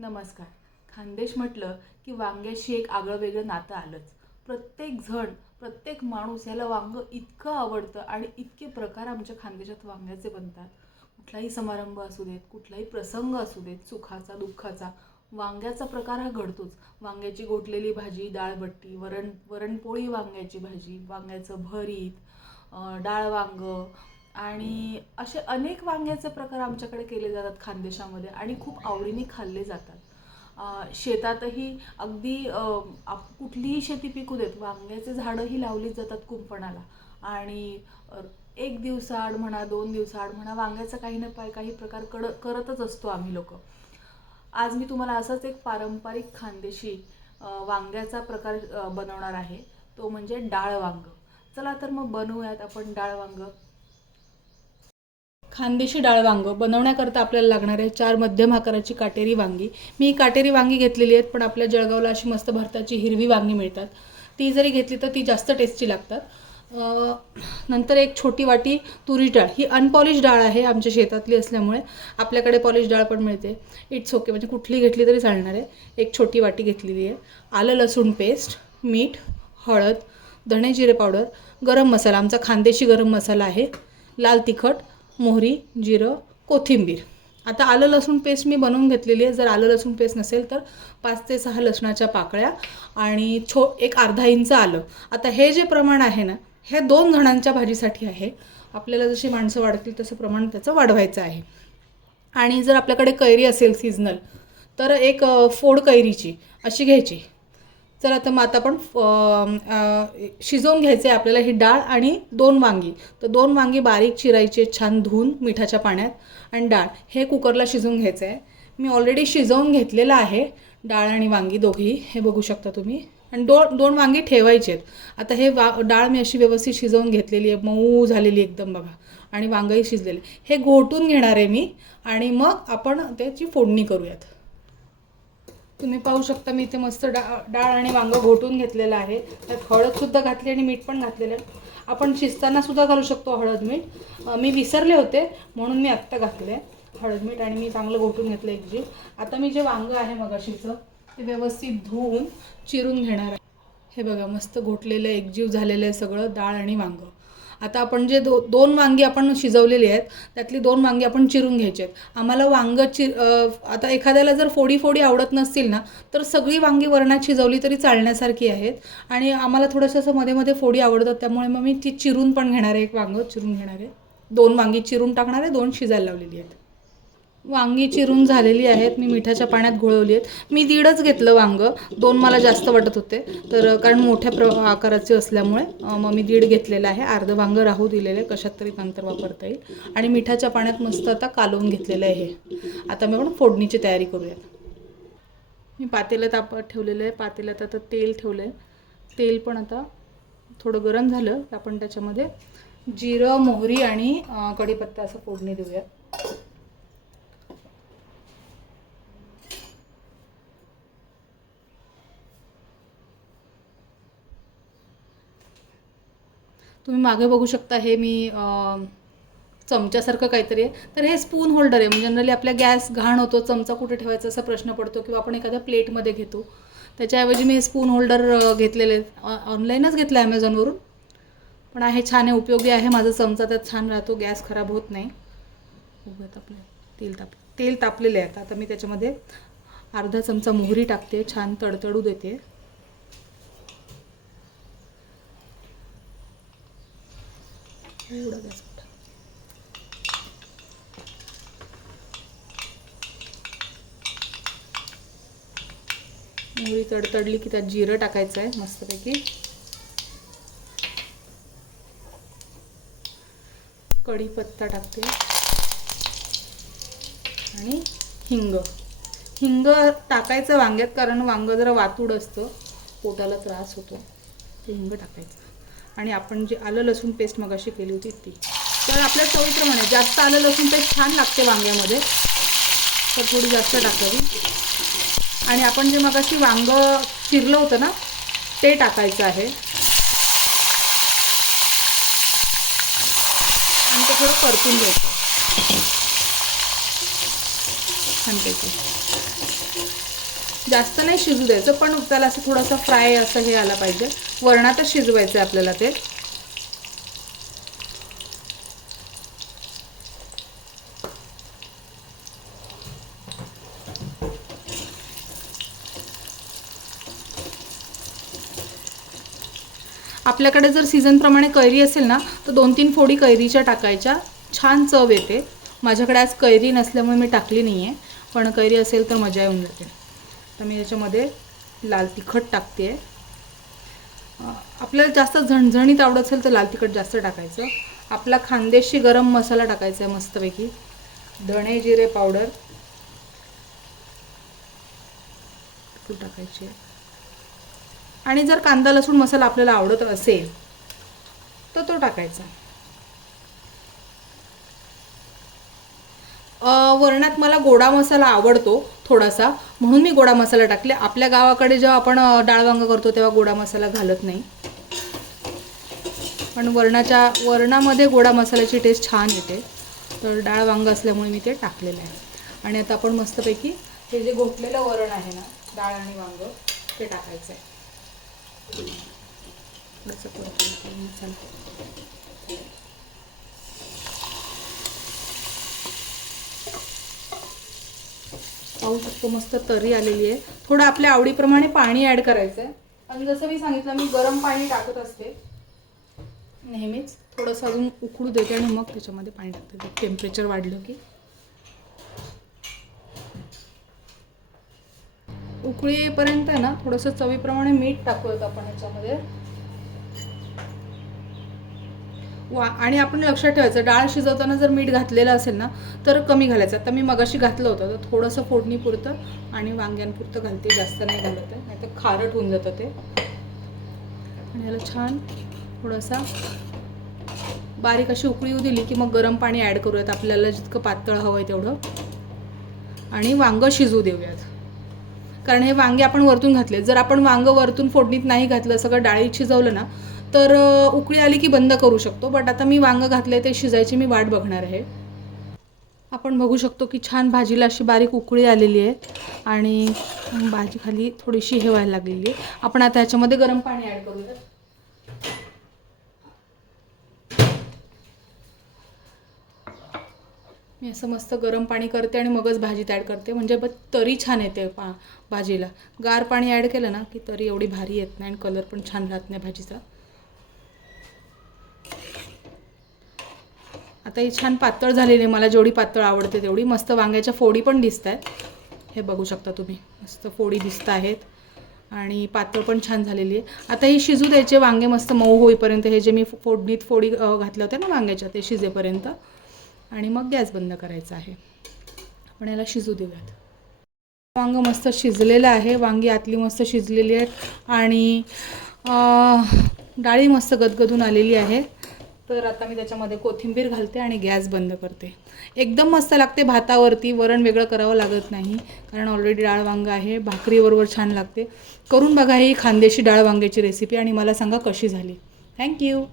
नमस्कार. खानदेश म्हटलं की वांग्याशी एक आगळं वेगळं नातं आलंच. प्रत्येक जण प्रत्येक माणूस याला वांगं इतकं आवडतं आणि इतके प्रकार आमच्या खानदेशात वांग्याचे बनतात. कुठलाही समारंभ असू देत कुठलाही प्रसंग असू देत सुखाचा दुःखाचा वांग्याचा प्रकार हा घडतोच. वांग्याची गोठलेली भाजी डाळबट्टी वरण वरणपोळी वांग्याची भाजी वांग्याचं भरीत डाळ वांगं आणि असे अनेक वांग्याचे प्रकार आमच्याकडे केले जातात खानदेशामध्ये आणि खूप आवडीने खाल्ले जातात. शेतातही अगदी आप कुठलीही शेती पिकू देत वांग्याचे झाडंही लावली जातात कुंपणाला. आणि एक दिवसाआड म्हणा दोन दिवसाआड म्हणा वांग्याचा काही ना पाय काही प्रकार कड करतच असतो आम्ही लोक. आज मी तुम्हाला असाच एक पारंपरिक खानदेशी वांग्याचा प्रकार बनवणार आहे. तो म्हणजे डाळ वांग. चला तर मग बनवूयात आपण डाळ वांग. खानदेशी डाळ वांग बनवण्याकरता आपल्याला लागणार आहे चार मध्यम आकाराची काटेरी वांगी. मी काटेरी वांगी घेतलेली आहेत पण आपल्या जळगावला अशी मस्त भरताची हिरवी वांगी मिळतात. ती जरी घेतली तर ती जास्त टेस्टी लागतात. नंतर एक छोटी वाटी तुरी डाळ. ही अनपॉलिश डाळ आहे आमच्या शेतातली असल्यामुळे आपल्याकडे पॉलिश डाळ पण मिळते. इट्स ओके म्हणजे कुठली घेतली तरी चालणार आहे. एक छोटी वाटी घेतलेली आहे. आलं लसूण पेस्ट मीठ हळद धणे जिरे पावडर गरम मसाला. आमचा खानदेशी गरम मसाला आहे. लाल तिखट मोहरी जिरं कोथिंबीर. आता आलं लसूण पेस्ट मी बनवून घेतलेली आहे. जर आलं लसूण पेस्ट नसेल तर पाच ते सहा लसणाच्या पाकळ्या आणि छो एक अर्धा इंच आलं. आता हे जे प्रमाण आहे ना हे दोन जणांच्या भाजीसाठी आहे. आपल्याला जशी माणसं वाढतील तसं प्रमाण त्याचं वाढवायचं आहे. आणि जर आपल्याकडे कैरी असेल सीझनल तर एक फोड कैरीची अशी घ्यायची. चला आता मग आता आपण शिजवून घ्यायचे आहे आपल्याला ही डाळ आणि दोन वांगी. तर दोन वांगी बारीक चिरायचे छान धुवून मिठाच्या पाण्यात आणि डाळ. हे कुकरला शिजवून घ्यायचं आहे मी ऑलरेडी शिजवून घेतलेलं आहे डाळ आणि वांगी दोघेही हे बघू शकता तुम्ही. आणि दोन दोन वांगी ठेवायचे आहेत. आता हे वा डाळ मी अशी व्यवस्थित शिजवून घेतलेली आहे. मऊ झालेली एकदम बघा. आणि वांगही शिजलेले हे घोटून घेणार आहे मी. आणि मग आपण त्याची फोडणी करूयात. तुम्ही पाहू शकता मी इथे मस्त डा डाळ आणि वांगं घोटून घेतलेलं आहे. त्यात हळदसुद्धा घातली आणि मीठ पण घातलेलं आहे. आपण शिजतानासुद्धा घालू शकतो हळद मीठ. मी विसरले होते म्हणून मी आत्ता घातले हळद मीठ आणि मी चांगलं घोटून घेतलं एक जीव. आता मी जे वांगं आहे मगाशीचं ते व्यवस्थित धुवून चिरून घेणार आहे. हे बघा मस्त घोटलेलं एकजीव झालेलं आहे सगळं डाळ आणि वांगं. आता आपण जे दो दोन वांगी आपण शिजवलेली आहेत त्यातली दोन वांगी आपण चिरून घ्यायची आहेत. आम्हाला वांगं चि आता एखाद्याला जर फोडी फोडी आवडत नसतील ना तर सगळी वांगी वरणात शिजवली तरी चालण्यासारखी आहेत. आणि आम्हाला थोडंसं असं मध्ये मध्ये फोडी आवडतात त्यामुळे मग मी ती चिरून पण घेणार आहे एक वांगं चिरून घेणार आहे. दोन वांगी चिरून टाकणार आहे दोन शिजायला लावलेली आहेत. वांगी चिरून झालेली आहेत. मी मिठाच्या पाण्यात घोळवली आहेत. मी दीडच घेतलं वांगं. दोन मला जास्त वाटत होते. तर कारण मोठ्या प्र आकाराचे असल्यामुळे मग मी दीड घेतलेलं आहे. अर्धं वांगं राहू दिलेलं आहे. कशात तरी नंतर वापरता येईल. आणि मिठाच्या पाण्यात मस्त आता कालवून घेतलेलं आहे हे. आता मी आपण फोडणीची तयारी करूयात. मी पातेल्यात तापत ठेवलेलं आहे. पातेल्यात आता तेल ठेवलं आहे. तेल पण आता थोडं गरम झालं. आपण त्याच्यामध्ये जिरं मोहरी आणि कढीपत्ता असं फोडणी देऊया तुम्ही मागे बघू शकता हे मी चमच्यासारखं काहीतरी आहे. तर हे स्पून होल्डर आहे. म्हणजे जनरली आपल्या गॅस घाण होतो चमचा कुठे ठेवायचा असा प्रश्न पडतो किंवा आपण एखाद्या प्लेटमध्ये घेतो. त्याच्याऐवजी मी हे स्पून होल्डर घेतलेले आहेत. ऑनलाईनच घेतलं आहे ॲमेझॉनवरून पण आहे छान आहे उपयोगी आहे. माझा चमचा त्यात छान राहतो. गॅस खराब होत नाही. बघूयात आपलं तेल ताप तेल तापलेलं आहे आता. आता मी त्याच्यामध्ये अर्धा चमचा मोहरी टाकते. छान तडतडू देते. एवढा गॅस मोठा. मोहरी तडतडली की त्यात जिरं टाकायचं आहे मस्तपैकी. कढीपत्ता टाकते. आणि हिंग. हिंग टाकायचं वांग्यात कारण वांग जरा वातूड असतं पोटाला त्रास होतो. ते हिंग टाकायचं. आणि आपण जे आलं लसूण पेस्ट मगाशी केली होती ती. तर आपल्या चवीप्रमाणे जास्त आलं लसूण पेस्ट छान लागते वांग्यामध्ये. तर थोडी जास्त टाकावी. आणि आपण जे मगाशी वांग चिरलं होतं ना ते टाकायचं आहे. आणि ते थोडं परतून घ्यायचं. छानपैकी जास्त नाही शिजू द्यायचं पण त्याला असं थोडासा फ्राय असं हे आला पाहिजे. वरणातच शिजवायचं आहे आपल्याला ते. आपल्याकडे जर सीझनप्रमाणे कैरी असेल ना तर दोन तीन फोडी कैरीच्या टाकायच्या. छान चव येते. माझ्याकडे आज कैरी नसल्यामुळे मी टाकली नाही आहे पण कैरी असेल तर मजा येऊन जाते. तर मी याच्यामध्ये लाल तिखट टाकते आहे आपल्याला जास्त झणझणीत आवडत असेल तर लाल तिखट जास्त टाकायचं. आपला खानदेशी गरम मसाला टाकायचा आहे मस्तपैकी. धणे जिरे पावडर. टाकायची. आहे आणि जर कांदा लसूण मसाला आपल्याला आवडत असेल तर तो टाकायचा. वरणात मला गोडा मसाला आवडतो थोडासा. म्हणून मी गोडा मसाला टाकले. आपल्या गावाकडे जेव्हा आपण डाळ वांग करतो तेव्हा गोडा मसाला घालत नाही. पण वरणाच्या वरणामध्ये गोडा मसाल्याची टेस्ट छान येते. तर डाळ वांग असल्यामुळे मी ते टाकलेलं आहे. आणि आता आपण मस्तपैकी हे जे घोटलेलं वरण आहे ना डाळ आणि वांग ते टाकायचं आहे. मसाला पाहू शकतो मस्त तरी आलेली आहे. थोडं आपल्या आवडीप्रमाणे पाणी ॲड करायचं आहे आणि जसं मी सांगितलं मी गरम पाणी टाकत असते. नेहमीच थोडंसं अजून उकळू देते आणि मग त्याच्यामध्ये पाणी टाकते. टेम्परेचर वाढलं की. उकळी येईपर्यंत आहे ना थोडंसं चवीप्रमाणे मीठ टाकूयात आपण याच्यामध्ये. वा आणि आपण लक्षात ठेवायचं डाळ शिजवताना जर मीठ घातलेलं असेल ना तर कमी घालायचं. आता मी मगाशी घातलं होतं तर थोडंसं फोडणीपुरतं आणि वांग्यांपुरतं घालते जास्त नाही घालत आहे. नाही तर खारट होऊन जातं ते. आणि याला छान थोडासा बारीक अशी उकळी येऊ दिली की मग गरम पाणी ॲड करूयात. आपल्याला जितकं पातळ हवं आहे तेवढं. आणि वांगं शिजू देऊयात. कारण हे वांगे आपण वरतून घातले जर आपण वांगं वरतून फोडणीत नाही घातलं सगळं डाळीत शिजवलं ना तर उकळी आली की बंद करू शकतो बट आता मी वांगं घातले ते शिजायची मी वाट बघणार आहे. आपण बघू शकतो की छान भाजीला अशी बारीक उकळी आलेली आहे आणि भाजी खाली थोडीशी हे व्हायला लागलेली आहे. आपण आता ह्याच्यामध्ये गरम पाणी ॲड करूया मी असं मस्त गरम पाणी करते आणि मगच भाजीत ॲड करते. म्हणजे ब तरी छान येते पा भाजीला. गार पाणी ॲड केलं ना की तरी एवढी भारी येत नाही आणि कलर पण छान राहत नाही भाजीचा. आता ही छान पातळ झालेली आहे. मला जेवढी पातळ आवडते तेवढी. मस्त वांग्याच्या फोडी पण दिसत आहेत हे बघू शकता तुम्ही. मस्त फोडी दिसत आहेत. आणि पातळ पण छान झालेली आहे. आता ही शिजू द्यायचे. वांगे मस्त मऊ होईपर्यंत हे जे मी फोडणीत फोडी घातल्या होत्या ना वांग्याच्या ते शिजेपर्यंत. आणि मग गॅस बंद करायचा आहे. आपण याला शिजू देऊयात. वांग मस्त शिजलेलं आहे. वांगी आतली मस्त शिजलेली आहेत आणि डाळी मस्त गदगदून आलेली आहे. तर आता मी त्याच्यामध्ये कोथिंबीर घालते आणि गॅस बंद करते. एकदम मस्त लागते भातावरती वरण वेगळं करावं लागत नाही कारण ऑलरेडी डाळ वांगं आहे भाकरीबरोबर छान लागते. करून बघा ही खानदेशी डाळ वांग्याची रेसिपी आणि मला सांगा कशी झाली. थँक्यू